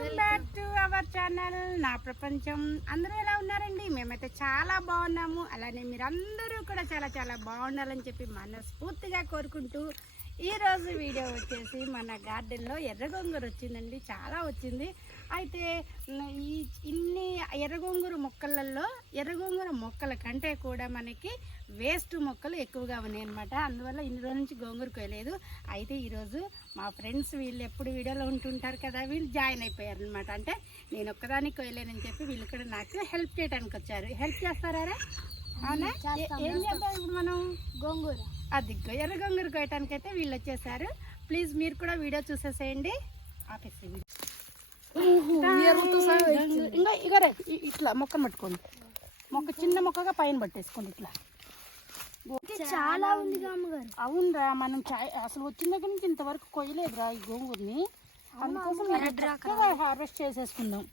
Welcome back to our channel నా ప్రపంచం. అందరూ ఎలా ఉన్నారండి? మేమైతే చాలా బాగున్నాము. అలానే మీరందరూ కూడా చాలా చాలా బాగుండాలని చెప్పి మనస్ఫూర్తిగా కోరుకుంటూ ఈ రోజు వీడియో వచ్చేసి మన గార్డెన్లో ఎర్రగొంగూర వచ్చిందండి చాలా వచ్చింది. అయితే ఈ ఇన్ని ఎర్రగొంగూర మొక్కలలో ఎర్రగొంగూర మొక్కల కంటే కూడా మనకి వేస్ట్ మొక్కలు ఎక్కువగా ఉన్నాయి అనమాట అందువల్ల ఇన్ని రోజుల నుంచి గోంగూర కొయ్యలేదు అయితే ఈరోజు మా ఫ్రెండ్స్ వీళ్ళు ఎప్పుడు వీడియోలో ఉంటుంటారు కదా వీళ్ళు జాయిన్ అయిపోయారు అనమాట అంటే నేను ఒక్కదానికి కొయ్యలేనని చెప్పి వీళ్ళు కూడా నాకు హెల్ప్ చేయడానికి వచ్చారు. హెల్ప్ చేస్తారా అవునా? ఏ- ఏం చేద్దాం ఇప్పుడు మనం? గోంగూర. అది ఎర్ర గొంగూర కొయ్యటానికి అయితే వీళ్ళు వచ్చేసారు. ప్లీజ్ మీరు కూడా వీడియో చూసేసేయండి. ఆపేసి ఇంకా ఇగరే ఇట్లా మొక్క పట్టుకోండి. మొక్క చిన్న మొక్కగా పైన పట్టేసుకోండి ఇట్లా. చాలా ఉంది అమ్మగారు. అవునరా మనం అసలు వచ్చిన దగ్గర నుంచి ఇంతవరకు కొయ్యలేదురా ఈ గోంగూరని. అందుకోసం హార్వెస్ట్ చేసేసుకుందాం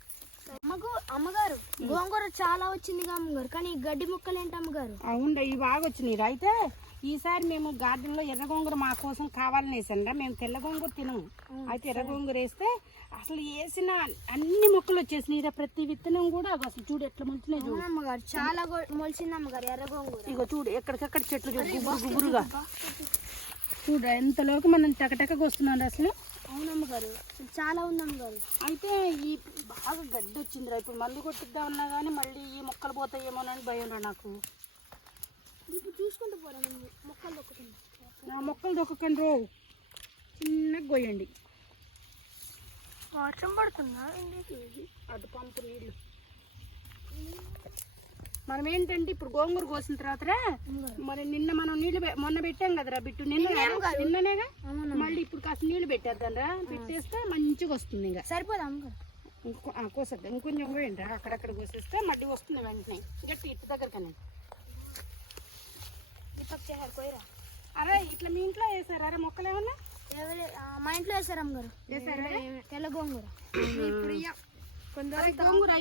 అమ్మకు అమ్మగారు గోంగూర చాలా వచ్చింది అమ్మగారు. కానీ గడ్డి ముక్కలు ఏంటి అమ్మగారు? అవును ఇవి బాగా వచ్చినాయి అయితే. ఈసారి మేము గార్డెన్లో ఎర్ర గోంగూర మా కోసం కావాలని వేసాను మేము తెల్ల గోంగూర తినము. అయితే ఎర్ర గోంగూర వేస్తే అసలు వేసిన అన్ని మొక్కలు వచ్చేసినాయి ప్రతి విత్తనం కూడా అసలు చూడు ఎట్లా మంచిగా చూడు. అమ్మగారు? చాలా మొలిచింది అమ్మగారు ఎర్ర గోంగూర. ఇగో చూడు ఎక్కడికక్కడ చెట్లు చూడు గుబురు గుబురుగా. చూడు ఎంతలోకి మనం టకటకగా వస్తున్నాడు అసలు. అవునమ్మగారు చాలా ఉంది అమ్మగారు. అయితే ఈ బాగా గడ్డి వచ్చిందిరా ఇప్పుడు మందు కొట్టిద్దామన్నా కానీ మళ్ళీ ఈ మొక్కలు పోతాయేమోనని భయం రా నాకు. ఇప్పుడు చూసుకుంటూ పోరా మొక్కలు నా మొక్కలు దొక్కకండి రో. చిన్నగా గోయండి. వర్షం పడుతుందా? అటు పంపు నీళ్ళు. మనం ఏంటంటే ఇప్పుడు గోంగూర కోసిన తర్వాత మరి నిన్న మనం నీళ్ళు మొన్న పెట్టాం కదరా బిట్టు నిన్న నిన్ననేగా? మళ్ళీ ఇప్పుడు కాస్త నీళ్ళు పెట్టేద్దాం రా పెట్టేస్తే మంచిగా వస్తుంది ఇంకా. సరిపోదా ఇంకో కోసేద్దాం. ఇంకొంచెం పోయండి రా. అక్కడక్కడ కోసేస్తే మళ్ళీ వస్తుంది వెంటనే. గట్టి ఇటు దగ్గర దీపక్ చేశారు పోయిరా. అరే ఇట్లా మీ ఇంట్లో వేసారా అరే మొక్కలు ఏమన్నా? మా ఇంట్లో వేసారు అమ్మగారు. తెల్ల గోంగూర. ఇప్పుడు ఇయ్య. కొందరు గోంగూర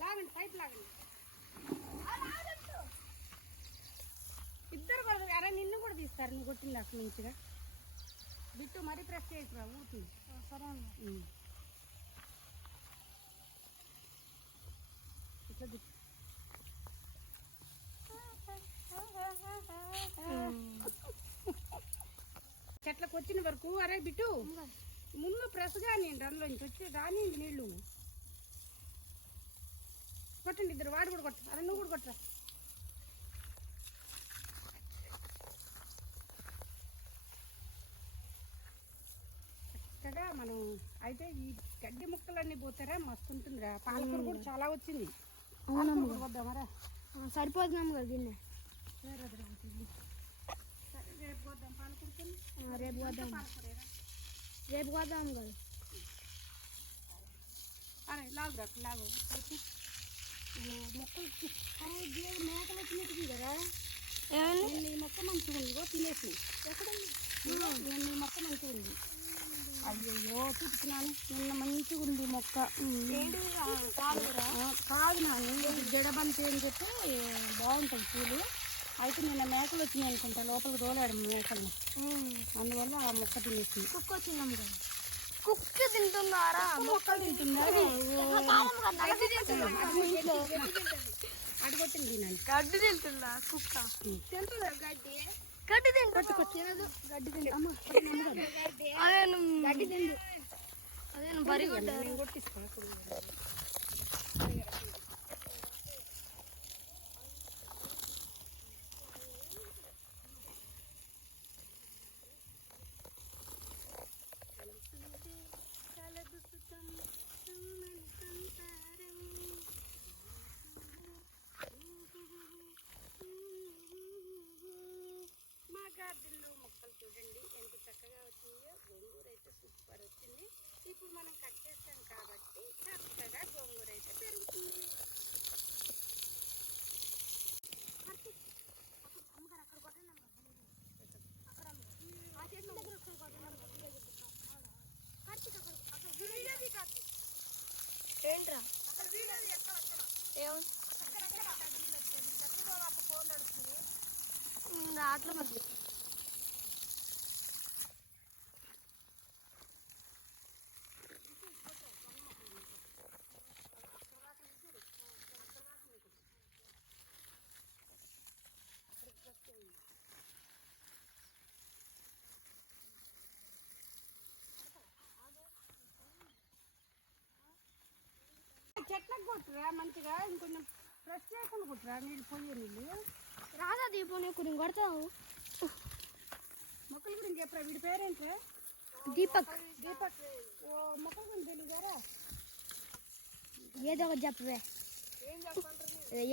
లాగండి పైప్ లాగండి. అరే నిన్ను కూడా తీస్తారు నువ్వు కొట్టింది అసలు మంచిగా. బిట్టు మరీ ప్రెస్ చేయకురా ఊరుతుంది సరే. ఇట్లా. చెట్లకు వచ్చిన వరకు అరే బిట్టు ముందు ప్రెస్గా నేను అందులోంచి వచ్చి రాని నీళ్ళు. కొట్టండి ఇద్దరు వాడు కూడా కొట్టు అరే నువ్వు కూడా కొట్టరా చక్కగా మనం అయితే ఈ గడ్డి ముక్కలన్నీ పోతారా మస్తు ఉంటుందిరా పాలకూర కూడా చాలా వచ్చింది. పాలకూర పోద్దామరా సరిపోతుంది అమ్మగారు గిన్నె. సరే రేపు పోద్దాం పాలకూరతోని ఆ, రేపు పోదాం పాలకూరేరా రేపు పోదాం అమ్మగారు అరే లాగురా లాగు. అయితే ఇగో మొక్కలు మేకలు వచ్చినట్టు కదా. నేను ఈ మొక్క మంచిగా ఉంది తినేసి. ఇగో నేను ఈ మొక్క మంచిగా ఉంది అయ్యయ్యో చూపుతున్నాను నిన్న మంచిగా ఉంది మొక్క కాదు నాని ఇది జడబంతి అని చెప్పి బాగుంటుంది పూలు. అయితే నిన్న మేకలు వచ్చినాయి అనుకుంటా లోపలికి తోలాడు మేకల్ని అందువల్ల ఆ మొక్క తినేసింది. కుక్క వచ్చింది అమ్మగారు కుక్క తింటున్నారా? మొక్కలు తింటుందా. అడగొట్టింది గడ్డి తింటుందా. కుక్క? తింటుందా గడ్డి? గడ్డి తింటు. తినదు. గడ్డి తింటు. అమ్మ అదే గడ్డి. తిందు అదే బరి నేను కొట్టిస్తాను గార్డెన్లో మొక్కలు చూడండి ఎంత చక్కగా వచ్చిందో. గోంగూర అయితే సూపర్ వచ్చింది. ఇప్పుడు మనం కట్ చేస్తాం కాబట్టి చక్కగా గోంగూర అయితే పెరుగుతుంది ఏంట్రా? ఏం దాంట్లో మధ్య చెట్లకు కొట్టురా? మంచిగా ఇంకొంచెం ఫ్రెష్ చేయకుండా కొట్టురా నీళ్ళు పోయే నీళ్ళు. రాదా దీపం కొన్ని కొడతావు మొక్కల గురించి చెప్పరా? వీడి పేరేంట్రా? దీపక్. దీపక్. ఓ మొక్కల గురించి తెలియదారా? ఏదో ఒకటి చెప్పవే.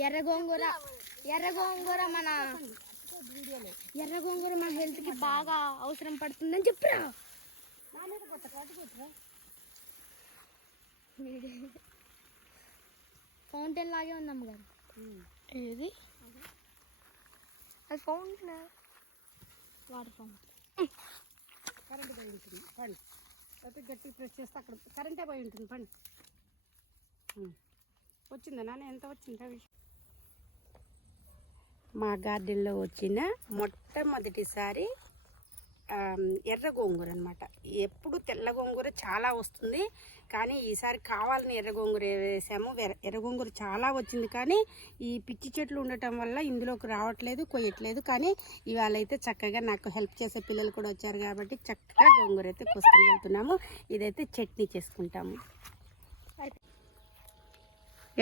ఎర్ర గోంగూర. ఎర్ర గోంగూర మన ఎర్ర గోంగూర మన హెల్త్కి బాగా అవసరం పడుతుందని చెప్పురా. నా మీద కొట్ట కట్టు కొట్టురా? ఫౌంటైన్ లాగే ఉంది అమ్మగారు ఏది? అది ఫౌంటైన్? Water fountain. కరెంట్ పోయి ఉంటుంది. పండి. లేకపోతే గట్టి ప్రెస్ చేస్తే అక్కడ కరెంటే పోయి ఉంటుంది. పండి. వచ్చిందా నాన్న? ఎంత వచ్చింది రవి మా గార్డెన్లో వచ్చిన మొట్టమొదటిసారి ఎర్ర గోంగూర అనమాట ఎప్పుడు తెల్ల గోంగూర చాలా వస్తుంది. కానీ ఈసారి కావాలని ఎర్ర గోంగూర వేసాము. ఎర్ర ఎర్ర గోంగూర చాలా వచ్చింది. కానీ ఈ పిచ్చి చెట్లు ఉండటం వల్ల ఇందులోకి రావట్లేదు కొయ్యట్లేదు. కానీ ఇవాళ అయితే చక్కగా నాకు హెల్ప్ చేసే పిల్లలు కూడా వచ్చారు కాబట్టి చక్కగా గోంగూర అయితే కోసుకొని వెళ్తున్నాము. ఇదైతే చట్నీ చేసుకుంటాము.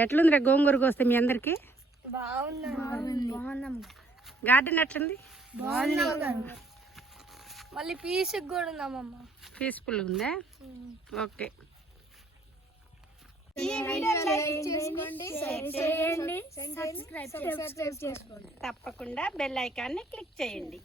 ఎట్లుందిరా గోంగూర కోస్తే మీ అందరికీ? బాగుంది. బాగుంది గార్డెన్ ఎట్లుంది? బాగుంది మళ్ళీ పీస్కి కూడా ఉందమ్మమ్మ పీస్ఫుల్ ఉందా? ఓకే. ఈ వీడియో లైక్ చేసుకోండి చేయండి సబ్స్క్రైబ్ చేసుకోండి. తప్పకుండా బెల్ ఐకాన్ని క్లిక్ చేయండి.